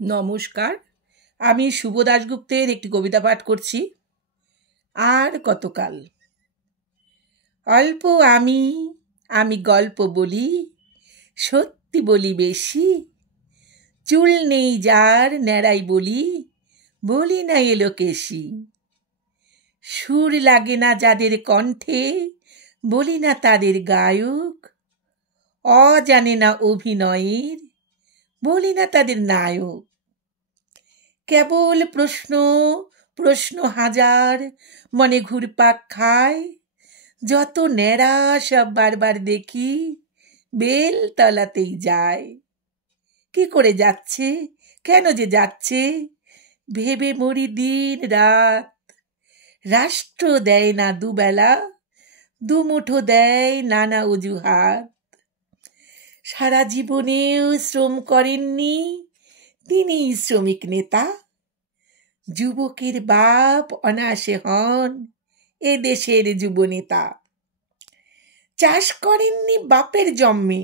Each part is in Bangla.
নমস্কার, আমি শুভ দাশগুপ্তের একটি কবিতা পাঠ করছি। আর কতকাল। অল্প আমি আমি গল্প বলি, সত্যি বলি বেশি। চুল নেই যার ন্যাড়াই বলি, বলি না এলো কেশি। সুর লাগে না যাদের কণ্ঠে, বলি না তাদের গায়ক। অজানে না অভিনয়ের, বলি না তাদের নায়ক। কেবল প্রশ্ন প্রশ্ন হাজার মনে ঘুরপাক খায়। যত ন্যাড়া সব বারবার দেখি, বেলতলাতেই যায়। কি করে যাচ্ছে, কেন যে যাচ্ছে, ভেবে মরি দিন রাত। রাষ্ট্র দেয় না দুবেলা, দুমুঠো দেয় নানা অজুহাত। সারা জীবনেও শ্রম করেননি, তিনি শ্রমিক নেতা। যুবকের বাপ অনায়াসে হন এ দেশের যুবনেতা। চাষ করেননি বাপের জন্মে,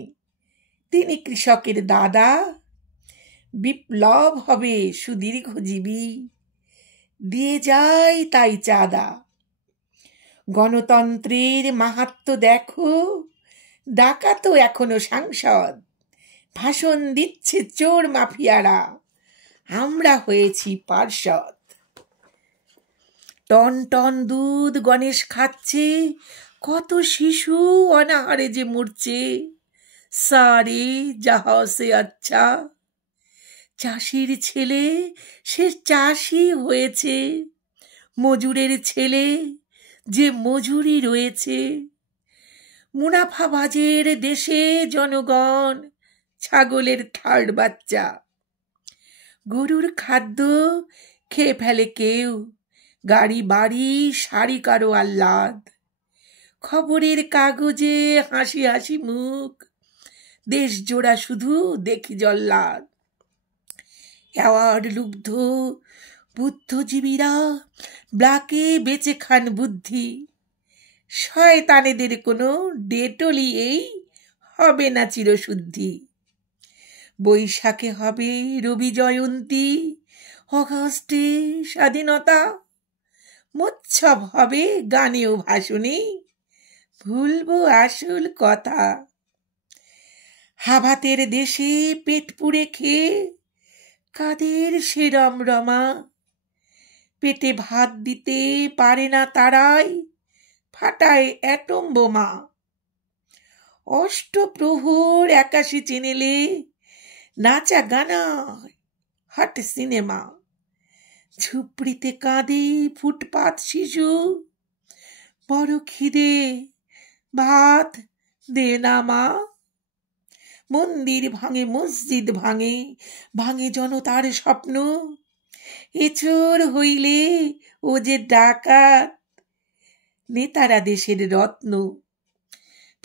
তিনি কৃষকের দাদা। বিপ্লব হবে সুদীর্ঘজীবী, দিয়ে যায় তাই চাঁদা। গণতন্ত্রের মাহাত্ম্য দেখো, ডাকাতো এখনো সাংসদ। ভাষণ দিচ্ছে চোর মাফিয়ারা, আমরা হয়েছি পার্ষদ। টন টন দুধ গণেশ খাচ্ছে, কত শিশু অনাহারে যে মরছে। সারে যাহা সে আচ্ছা, চাষির ছেলে সে চাষি হয়েছে। মজুরের ছেলে যে মজুরি রয়েছে। মুনাফাবাজের দেশে জনগণ ছাগলের থার্ড বাচ্চা। গরুর খাদ্য খেয়ে ফেলে কেউ, গাড়ি বাড়ি শাড়ি কারো আহ্লাদ। খবরের কাগজে হাসি হাসি মুখ, দেশ জোড়া শুধু দেখি জল্লাদ। অ্যাওয়ার্ড লুব্ধ বুদ্ধিজীবীরা ব্লাকে বেচে খান বুদ্ধি। শয়তানেদের কোনো ডেটলি এই হবে না চিরশুদ্ধি। বৈশাখে হবে রবি জয়ন্তী, অগস্টে স্বাধীনতা। মোৎসব হবে গানে ও ভাষণে, ভুলবো আসল কথা। হাভাতের দেশে পেট পুড়ে খেয়ে কাদের সে রমরমা। পেটে ভাত দিতে পারে না তারাই, ফাটায় অ্যাটম বোমা। অষ্টপ্রহর ৮১ চ্যানেলে নাচা গানা হট সিনেমা। ঝুপড়িতে কাঁদে ফুটপাত শিশু, বড় খিদে ভাত দে না মা। মন্দির ভাঙে মসজিদ ভাঙে, ভাঙে জনতার স্বপ্ন। এচোর হইলে ও যে ডাকাত, নেতারা দেশের রত্ন।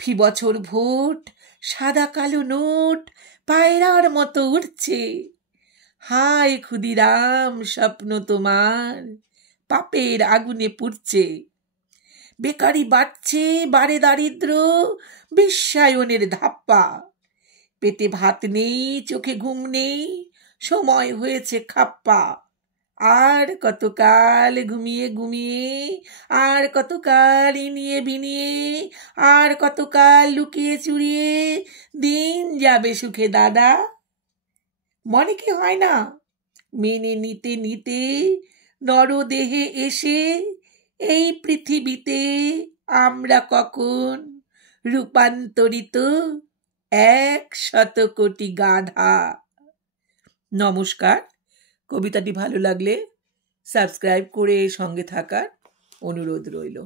ফি বছর ভোট, সাদা কালো নোট পায়রার মতো উঠছে। হায় ক্ষুদিরাম স্বপ্ন তোমার, পাপের আগুনে পুড়ছে। বেকারি বাড়ছে, বাড়ে দারিদ্র, বিশ্বায়নের ধাপ্পা। পেটে ভাত নেই, চোখে ঘুম নেই, সময় হয়েছে খাপ্পা। আর কতকাল ঘুমিয়ে ঘুমিয়ে, আর কতকাল ইনিয়ে বিনিয়ে, আর কতকাল লুকিয়ে চুরিয়ে দিন যাবে সুখে দাদা। মনে কি হয় না মেনে নিতে নিতে নরদেহে এসে এই পৃথিবীতে আমরা কখন রূপান্তরিত ১০০ কোটি গাধা। নমস্কার। কবিতাটি ভালো লাগলে সাবস্ক্রাইব করে সঙ্গে থাকার অনুরোধ রইল।